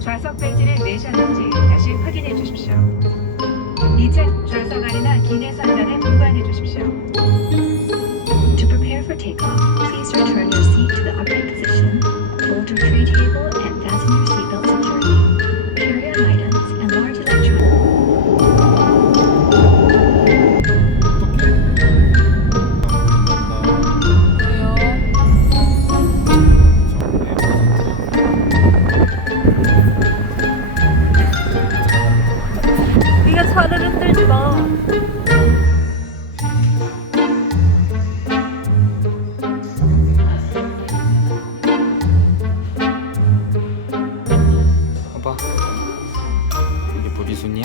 좌석 벨트를 매셨는지 다시 확인해 주십시오. 2층 좌석 아래나 기내 상단에 보관해 주십시오. To prepare for takeoff, please return your seat to the upright position, fold your tray table, and fasten your seatbelt securely. Carry-on items and large electronics. 네가 차를 흔들지 마. 봐봐. 이게 보리순이야?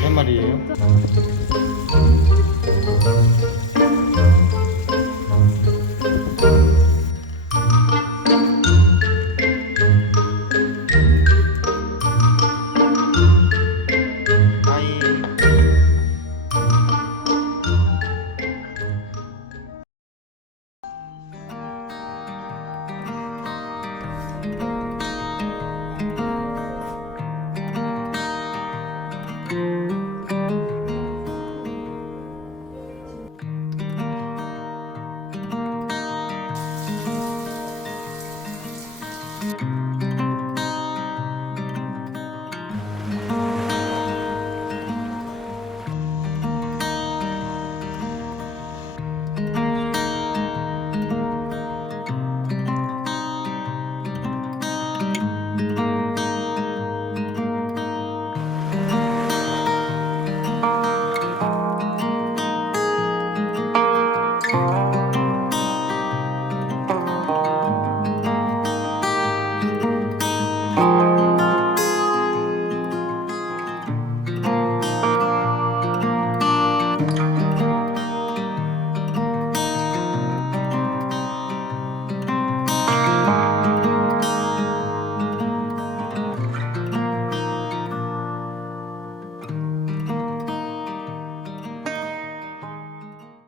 세 마리예요?